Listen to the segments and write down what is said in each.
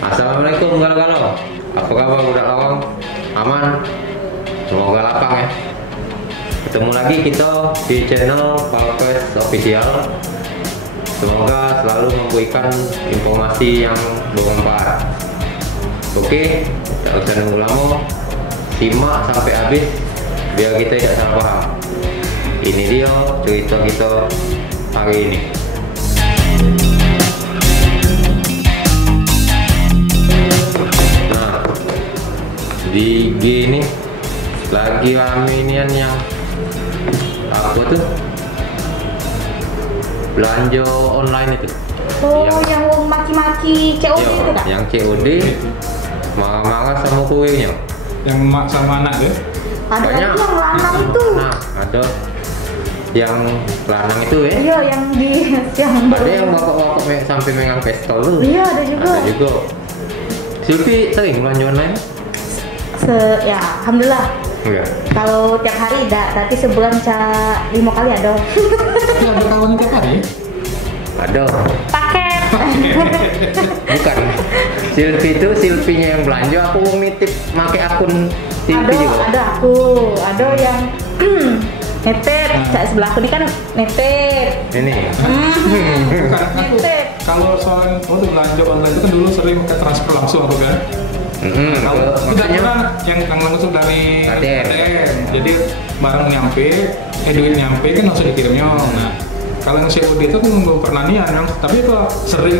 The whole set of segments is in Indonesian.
Assalamualaikum galau-galau. Apa kabar budak lawang? Aman? Semoga lapang ya. Ketemu lagi kita di channel Palquest Official. Semoga selalu memberikan informasi yang bermanfaat. Oke, tak usah nunggu lama. Simak sampai habis biar kita tidak salah paham. Ini dia cerita kita hari ini. Nah, di IG ini lagi rame inian yang apa tuh, belanja online itu. Oh, yang maki-maki COD itu kan? Yang COD marah-marah sama kurirnya. Yang emak sama anak tuh? Ada lagi Banyak. yang lanang itu. Nah, ada yang lanang itu ya. Iya, yang di yang Ada yang bapak-bapak sampai megang pistol tuh. Iya, ada juga. Ada juga. Silvi sering belanja online? Ya, alhamdulillah. Enggak. Kalau tiap hari tidak, tapi sebulan 5 kali ada. Tapi ada kawan tiap hari? Ada. Paket. Bukan. Silvi itu Silvinya yang belanja, aku nitip pakai akun Silvi juga. Ada aku, ada yang netet. Saya sebelah aku ini kan netet. Ini. Bukan kan? Netet. Kalau soal belanja online itu kan dulu sering ke transfer langsung apa kan? Kalau tidak Maksudnya pernah yang langsung dari ATM. Jadi barang nyampe, duit nyampe kan langsung dikirimnya. Nah, kalau yang COD itu aku belum pernah niat, tapi itu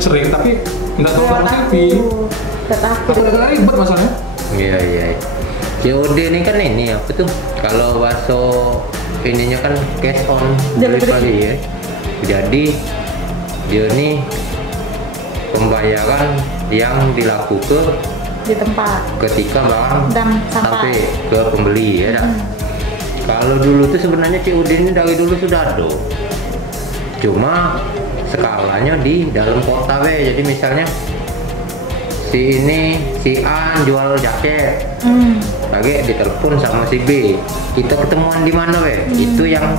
sering tapi nggak tahu barang siapa. Takut. Aku ribet masalahnya. Iya iya. COD ini kan ini apa tuh? Kalau bahasa ininya kan cash on delivery ya. Jadi dia ini pembayaran yang dilakukan Di tempat. ketika barang Dan sampai sampai. ke pembeli ya. Kalau dulu tuh sebenarnya COD ini dari dulu sudah ada. Cuma skalanya di dalam kota we. Jadi misalnya si A jual jaket, lagi ditelepon sama si B, kita ketemuan di mana we? Itu yang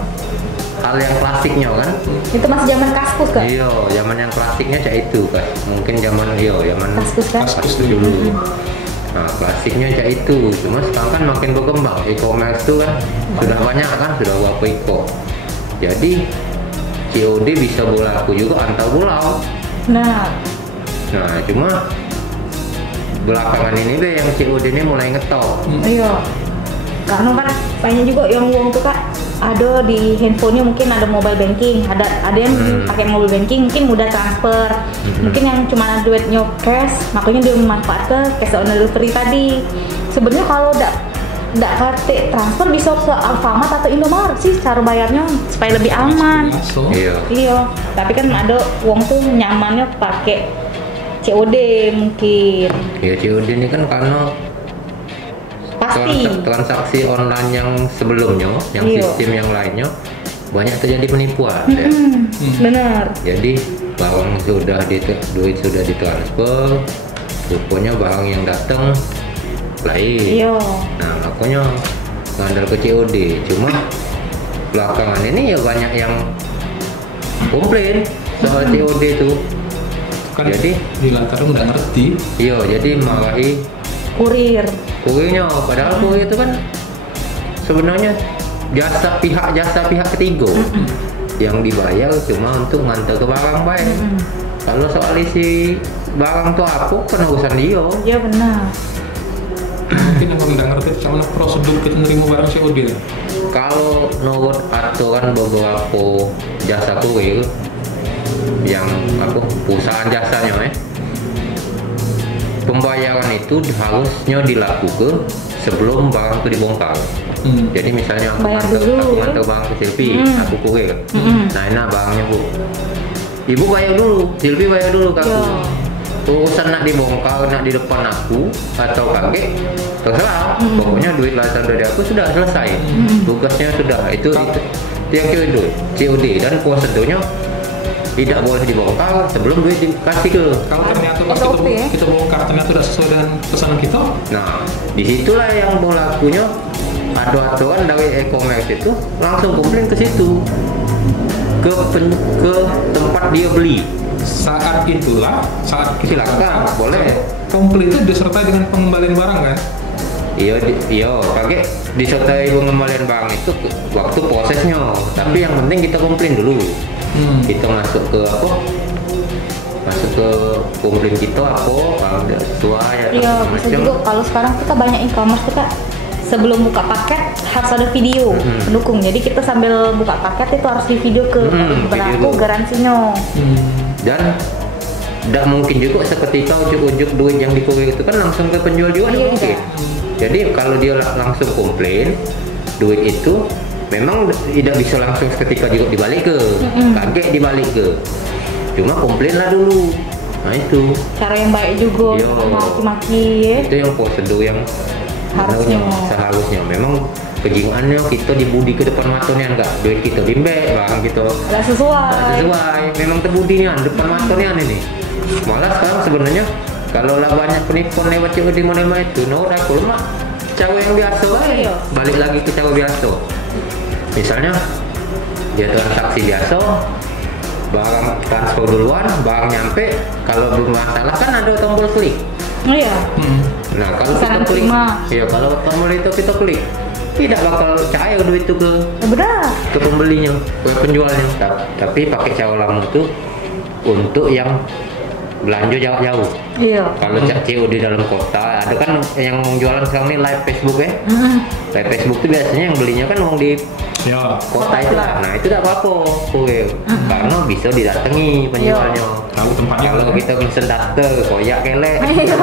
hal yang klasiknya kan? Itu masih zaman kaskus kan? Iya, zaman yang klasiknya kayak itu kan. Mungkin zaman zaman Kaskus kan? kaskus dulu. Nah, klasiknya kayak itu. Cuma sekarang kan makin berkembang. E-commerce itu kan sudah banyak kan, sudah berapa iko. Jadi COD bisa berlaku juga antar pulau. Nah, Cuma belakangan ini deh yang COD ini mulai ngetop. iya. Karena kan banyak juga yang uang tuh kak ada di handphonenya, mungkin ada mobile banking, ada yang pakai mobile banking mungkin mudah transfer, mungkin yang cuma ada duitnya cash, makanya dia memanfaatkan cash on delivery tadi. Sebenarnya kalau tidak kate transfer bisa ke Alfamart atau Indomaret sih cara bayarnya supaya lebih aman. Iya. Iya, tapi kan ada uang tuh nyamannya pakai COD mungkin. Ya COD ini kan karena Pasti. transaksi online yang sebelumnya, yang Iya. sistem yang lainnya banyak terjadi penipuan. Ya. Benar. Jadi barang duit sudah ditransfer, rupanya barang yang datang lain. Iya. Nah makanya ngandal ke COD. Cuma belakangan ini ya banyak yang komplain soal COD itu. Kan Jadi di lantaran nggak ngerti. iya, jadi marahi Kurir. kurirnya. Padahal kurir itu kan sebenarnya jasa pihak ketiga yang dibayar cuma untuk ngantar ke barang baik. Kalau soal isi barang tuh aku kan urusan dia. Iya benar. Mungkin yang nggak ngerti sama prosedur kita nerima barang COD. Kalau menurut aturan beberapa jasa kurir yang perusahaan jasanya pembayaran itu harusnya dilakukan sebelum barang itu dibongkar. Jadi misalnya aku Bayar dulu. nganter barang ke Silvi, aku kurir. Nah ini barangnya bu, ibu bayar dulu, Silvi bayar dulu ke aku. Iya. Urusan nak dibongkar, nak di depan aku atau kakek, terserah. Pokoknya duit latar dari aku sudah selesai. Tugasnya sudah itu yang COD dan prosedurnya tidak boleh dibongkar sebelum duit dikasih ke. Kalau ternyata pas SOP, ya? kita bongkar ternyata udah sesuai dengan pesanan kita, Nah, disitulah yang berlakunya ada aturan dari e-commerce itu langsung komplain ke situ, ke tempat dia beli. saat itulah Silakan, boleh. komplit itu disertai dengan pengembalian barang kan? Iya, pakai disertai pengembalian barang itu waktu prosesnya. Tapi yang penting kita komplain dulu. Kita masuk ke komplain kita kalau tidak sesuai atau Iya, bisa macam. juga kalau sekarang kita banyak e-commerce kita sebelum buka paket harus ada video pendukung. Jadi kita sambil buka paket itu harus di video ke berlaku video. garansinya. Dan tidak mungkin juga seketika ujuk-ujuk duit yang dikurir itu kan langsung ke penjual juga Iya, mungkin. iya. Jadi kalau dia langsung komplain, duit itu memang tidak bisa langsung seketika juga dibalik ke, kaget dibalik ke. Cuma komplain lah dulu. Nah itu. Cara yang baik juga, Iya. maki-maki ya. Itu yang prosedur yang Harusnya. seharusnya. Memang kejingannya kita dibudi ke depan matanya enggak, duit kita bimbek, barang kita Nggak sesuai. sesuai, memang terbudinya depan matanya ini. Malah sekarang sebenarnya kalau lah banyak penipuan lewat COD model itu, norak kalau mah cara yang biasa baik. Iya. Balik lagi ke cara biasa. Misalnya dia transaksi biasa, barang transfer duluan, barang nyampe, kalau belum masalah kan ada tombol klik. Oh iya. Nah kalau Pesanan kita klik, terima. ya kalau tombol itu kita klik, tidak bakal cair duit itu Ya benar. ke pembelinya, ke penjualnya. Tapi pakai cara lama itu untuk yang belanja jauh-jauh. Iya. Kalau COD dalam kota, ada kan yang jualan sekarang ini live Facebook ya. Live Facebook itu biasanya yang belinya kan orang di Ya, kota itu lah. Nah itu tidak apa-apa, kuil. Karena bisa didatangi penjualnya. tahu tempatnya. Kalau kita pesen daftar, koyak kelek. Iya.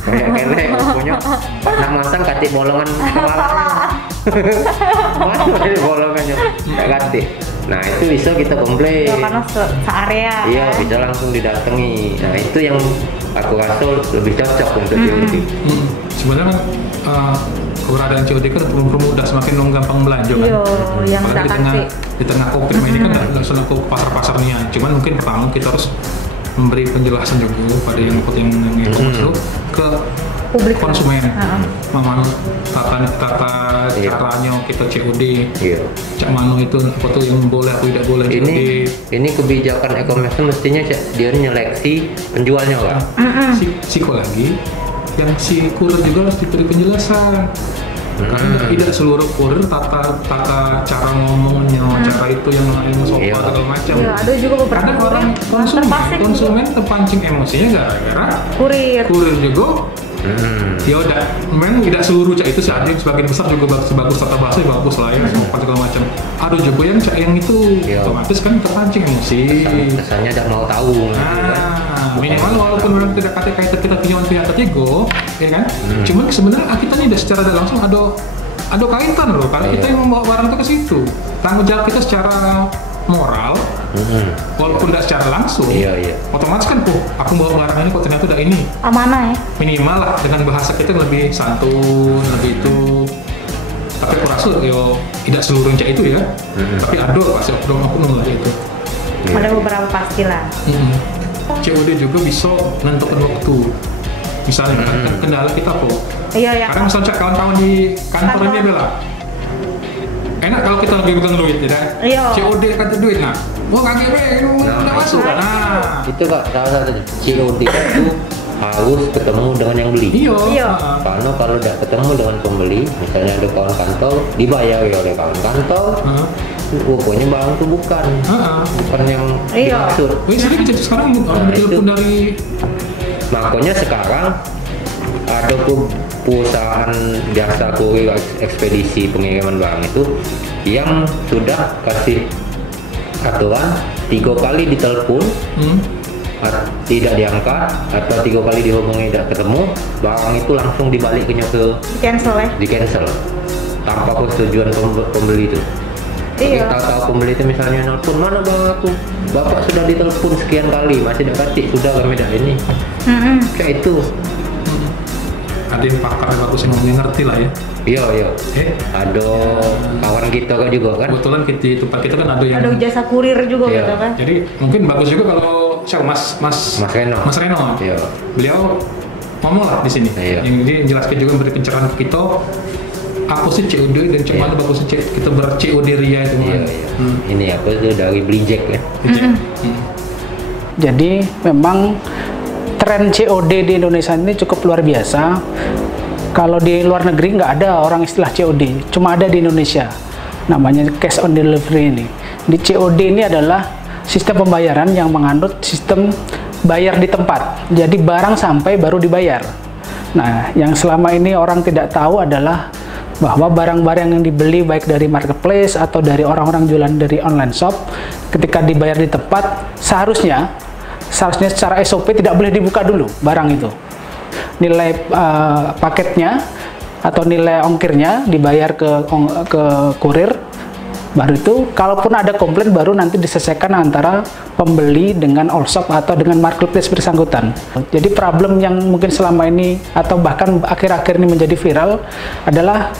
Kayak kelek, pokoknya nak masang katik bolongan kepala. Mana dari bolongannya kayak katik. Nah itu bisa kita komplain. Ya karena se-area. Iya kan? bisa langsung didatangi. Nah itu yang aku rasa lebih cocok untuk COD. Sebenarnya keberadaan COD kan mempermudah semakin gampang belanja kan. Iya, yang Apalagi transaksi. di tengah COVID ini kan nggak langsung ke pasar-pasar nih. Cuman mungkin pertama kita harus memberi penjelasan juga pada yang e-commerce itu ke Publik kan? konsumen. Heeh. Mana tata Iya. caranya kita COD. Iya. Cak mana itu apa tuh yang boleh atau tidak boleh COD. Ini kebijakan e-commerce itu mestinya dia nyeleksi penjualnya lah. Si lagi yang si kurir juga harus diberi penjelasan. Karena tidak seluruh kurir tata cara ngomongnya, cara itu yang sopan Iya. segala macam. Iya, ada juga beberapa Ada orang terpancing konsumen terpancing emosinya gara-gara kurir. kurir juga. Ya udah, memang tidak seluruh cak itu sih, ada yang sebagian besar juga bagus tata bahasa bagus lah ya, sopan segala macam. Ada juga yang cak yang itu Iya. otomatis kan terpancing emosi. Kesannya tidak mau tahu. gitu kan. Nah, minimal walaupun memang tidak kata kita punya pihak ketiga, ya kan? Cuman sebenarnya kita ini secara tidak langsung ada kaitan loh. Kalau kita yang membawa barang itu ke situ, tanggung jawab kita secara moral, walaupun tidak secara langsung, Iya. otomatis kan, aku bawa barang ini kok ternyata udah ini. Amanah ya. Minimal lah dengan bahasa kita yang lebih santun, lebih itu. Tapi aku rasa yo tidak seluruh cak itu ya, tapi ada pasti oknum lah itu. Iya. Ada beberapa pastilah. COD juga bisa nentukan waktu. Misalnya kendala kita kok. Iya ya. Karena misalnya kawan-kawan di kantor ini adalah enak kalau kita lagi pegang duit, ya. Iya. COD kata duit, nah, gua KGB, udah masuk. Nah, Itu Kak, salah satu COD itu harus ketemu dengan yang beli. iya. Iya. Karena kalau tidak ketemu dengan pembeli, misalnya ada kawan kantor, dibayar oleh kawan kantor, pokoknya barang itu bukan yang Iya. dimaksud. Wih, sering jadi sekarang orang Nah, telepon itu. dari Makanya sekarang ada perusahaan jasa kurir ekspedisi pengiriman barang itu yang sudah kasih aturan 3 kali ditelepon tidak diangkat atau 3 kali dihubungi tidak ketemu, barang itu langsung dibaliknya ke Cancel ya. di cancel tanpa persetujuan pembeli itu. Iya. Tahu pembeli itu misalnya nelpon, mana bang aku, bapak sudah ditelepon sekian kali masih tidak kasih, sudah kami tidak ini, kayak itu. ada yang pakar yang bagus yang ngomongnya ngerti lah ya. Iya. Ada kawan kita kan juga kan. Kebetulan kita di tempat kita kan ada yang Ada jasa kurir juga Iya. gitu kan. jadi mungkin bagus juga kalau siapa Mas Reno. Iya. Beliau ngomong lah di sini. Iya. Yang dia menjelaskan juga memberi pencerahan ke kita apa sih COD dan cuma Iya. bagusnya kita ber-COD ria itu. Iya. Ini apa itu dari beli jack ya. Dicek. Jadi memang tren COD di Indonesia ini cukup luar biasa. Kalau di luar negeri nggak ada orang istilah COD, cuma ada di Indonesia. Namanya cash on delivery ini. Di COD ini adalah sistem pembayaran yang menganut sistem bayar di tempat. Jadi barang sampai baru dibayar. Nah, yang selama ini orang tidak tahu adalah bahwa barang-barang yang dibeli baik dari marketplace atau dari orang-orang jualan dari online shop, ketika dibayar di tempat, seharusnya secara SOP tidak boleh dibuka dulu barang itu. Nilai paketnya atau nilai ongkirnya dibayar ke kurir, baru itu kalaupun ada komplain baru nanti diselesaikan antara pembeli dengan all shop atau dengan marketplace bersangkutan. Jadi problem yang mungkin selama ini atau bahkan akhir-akhir ini menjadi viral adalah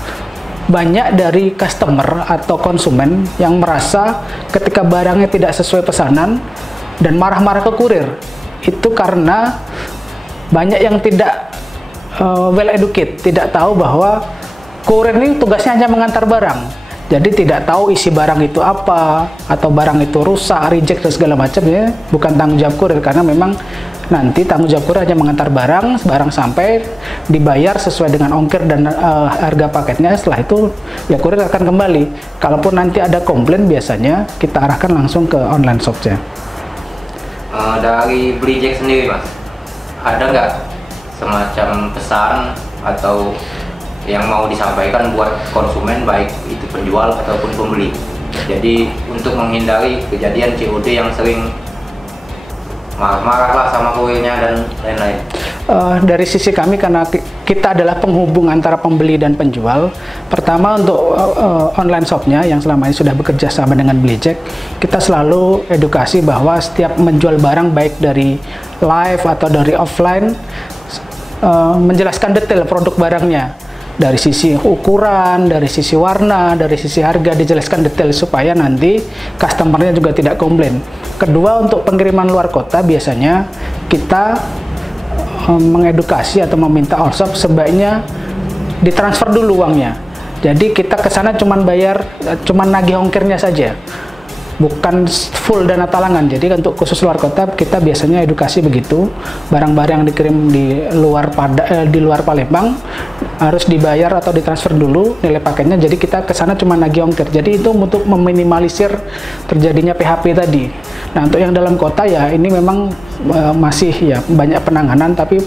banyak dari customer atau konsumen yang merasa ketika barangnya tidak sesuai pesanan dan marah-marah ke kurir. Itu karena banyak yang tidak well educated, tidak tahu bahwa kurir ini tugasnya hanya mengantar barang. Jadi tidak tahu isi barang itu apa, atau barang itu rusak, reject dan segala macam, ya bukan tanggung jawab kurir, karena memang nanti tanggung jawab kurir hanya mengantar barang sampai dibayar sesuai dengan ongkir dan harga paketnya. Setelah itu ya kurir akan kembali. Kalaupun nanti ada komplain, biasanya kita arahkan langsung ke online shopnya. Dari Blijack sendiri Mas, ada nggak semacam pesan atau yang mau disampaikan buat konsumen, baik itu penjual ataupun pembeli? Jadi untuk menghindari kejadian COD yang sering marah-marah lah sama kurirnya dan lain-lain. Dari sisi kami, karena kita adalah penghubung antara pembeli dan penjual, pertama untuk online shopnya yang selama ini sudah bekerja sama dengan Blijack, kita selalu edukasi bahwa setiap menjual barang baik dari live atau dari offline, menjelaskan detail produk barangnya, dari sisi ukuran, dari sisi warna, dari sisi harga, dijelaskan detail supaya nanti customernya juga tidak komplain. Kedua, untuk pengiriman luar kota biasanya kita mengedukasi atau meminta all shop sebaiknya ditransfer dulu uangnya. Jadi kita ke sana cuman bayar, cuman nagih ongkirnya saja, bukan full dana talangan. Jadi untuk khusus luar kota kita biasanya edukasi begitu. Barang-barang yang dikirim di luar Palembang harus dibayar atau ditransfer dulu nilai paketnya. Jadi kita ke sana cuma nagih ongkir. Jadi itu untuk meminimalisir terjadinya PHP tadi. Nah, untuk yang dalam kota ya ini memang masih ya banyak penanganan, tapi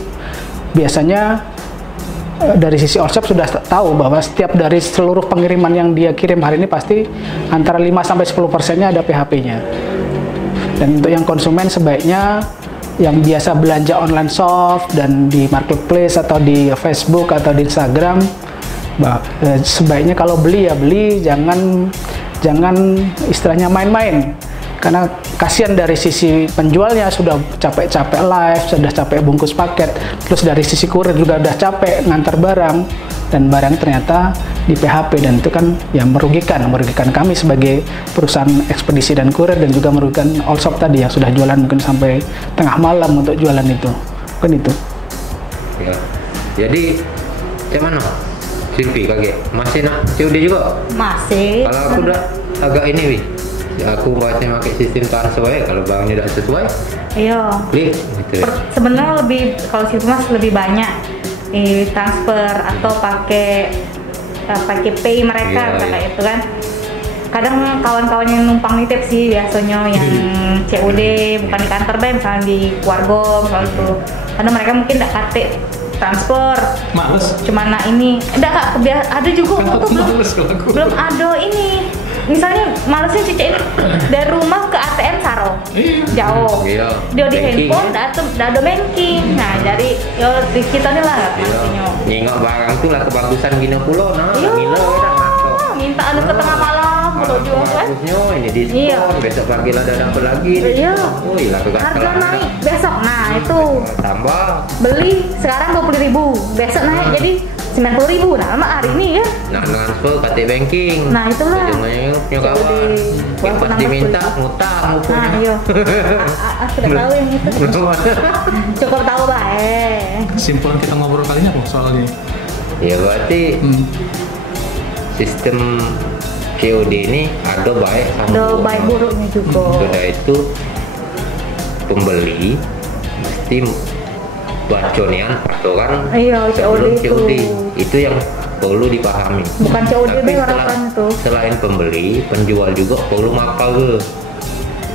biasanya dari sisi all shop sudah tahu bahwa setiap dari seluruh pengiriman yang dia kirim hari ini pasti antara 5-10%-nya ada PHP-nya. Dan untuk yang konsumen sebaiknya yang biasa belanja online shop dan di marketplace atau di Facebook atau di Instagram, sebaiknya kalau beli ya beli, jangan istilahnya main-main. Karena kasihan dari sisi penjualnya sudah capek-capek live, sudah capek bungkus paket, terus dari sisi kurir juga udah capek ngantar barang, dan barang ternyata di PHP, dan itu kan ya merugikan kami sebagai perusahaan ekspedisi dan kurir, dan juga merugikan all shop tadi yang sudah jualan mungkin sampai tengah malam untuk jualan itu, kan itu. Ya. Jadi gimana? Silvi kaget, masih nak COD juga? Masih. Kalau aku udah agak ini Wi, aku bahasnya pakai sistem transfer ya, kalau barangnya tidak sesuai Iya. klik gitu ya. Sebenarnya lebih, kalau situ Mas lebih banyak transfer atau pakai pay mereka, Iya, kayak iya. itu kan. Kadang kawan-kawan yang numpang nitip sih biasanya yang COD, bukan di kantor bay, misalnya di Wargo misalnya itu. Karena mereka mungkin tidak kate transfer, Males. cuma nah ini enggak, ada juga Kan tuh aku males kalau aku. belum ada ini. Misalnya malesnya cuci dari rumah ke ATM Saro, jauh. Iya. Dia di Banking, handphone, ya. ada banking. Nah, jadi yo di kita nih lah maksudnya. Nengok barang tuh lah kebagusan gini pulau, nah Iya. gila udah masuk. Minta anu ke tengah malam, kalau jual kan. Bagusnya ini diskon, Iya. besok pagi lah ada dapat lagi. Iya. Oh iya, Harga naik besok. Nah, itu tambah. beli sekarang 20.000, besok naik jadi 90.000. Nah, sama hari ini ya. Nah, transfer KT banking. Nah, itulah. Ujung-ujungnya punya kawan. Jadi, Yang walaupun pasti nambah minta 10.000. ngutang Nah, punya. iya. Sudah tahu yang itu. Cukup tahu baik. Kesimpulan kita ngobrol kali ini apa soalnya? Ya berarti sistem COD ini ada baik sama Ada buruk. baik buruknya juga. Sudah itu pembeli mesti baconian peraturan Iya, sebelum COD itu yang perlu dipahami. Bukan COD Tapi deh harapan itu. selain pembeli, penjual juga perlu mapal ke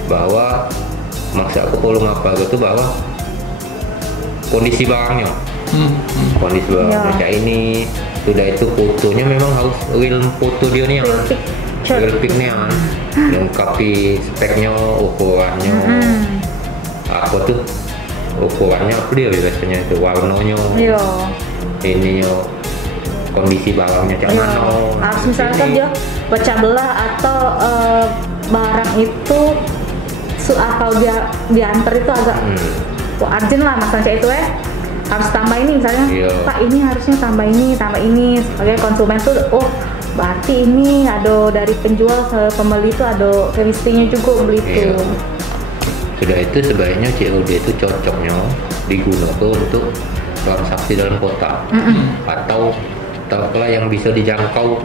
bahwa maksud aku perlu mapal itu bahwa kondisi barangnya, kondisi barangnya Iya. kayak ini, sudah itu fotonya memang harus real foto dia nih, Real picture. real pic nih, lengkapi speknya, ukurannya, apa tuh ukurannya apa dia biasanya itu warnanya, Iya. ininya, kondisi barangnya cak Iya. mana, Harus misalkan ini. dia pecah belah atau barang itu atau dia diantar itu agak wah, urgent lah masalah kayak itu harus tambah ini misalnya, Iya. Pak ini harusnya tambah ini sebagai konsumen tuh, oh berarti ini ada dari penjual ke pembeli itu ada chemistry-nya juga beli itu. Iya. Sudah itu sebaiknya COD itu cocoknya digunakan untuk transaksi dalam kota atau taruhlah yang bisa dijangkau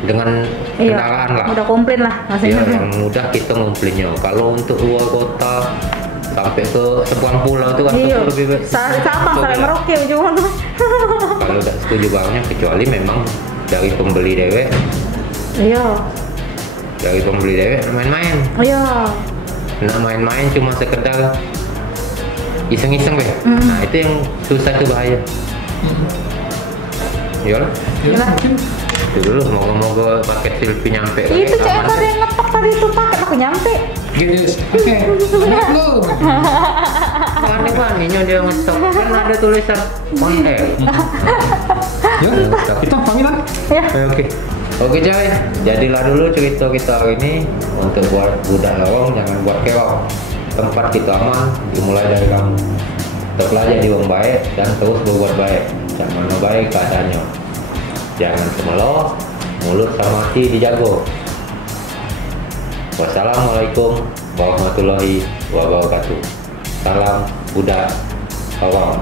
dengan kendaraan lah. Udah komplain lah Ya, maksudnya. yang mudah kita ngumpulnya. Kalau untuk luar kota sampai ke seberang pulau itu kan Iya. tentu lebih baik. Sabang sampai Merauke ujung tuh. Kalau tidak setuju barangnya, kecuali memang dari pembeli dewek, Iya. main-main. Iya. Nah, main-main cuma sekedar iseng-iseng deh. Nah, itu yang susah, itu bahaya. Ya, Ya, Gimana? mungkin itu dulu moga-moga paket selfie nyampe. Itu Aman. cewek tadi yang ngetok tadi itu paket aku nyampe. yes, oke. Anak lu. Aneh banget, ini dia ngetok. Kan ada tulisan on air. Ya, kita pamitan. Ya. Oke. Oke coy, jadilah dulu cerita kita hari ini. Untuk buat budak lorong, jangan buat keong. Tempat kita aman, dimulai dari kamu. Tetaplah jadi orang baik dan terus berbuat baik. Jangan mana baik keadaannya. Jangan semeloh, mulut sama hati dijago. Wassalamualaikum warahmatullahi wabarakatuh. Salam budak lorong.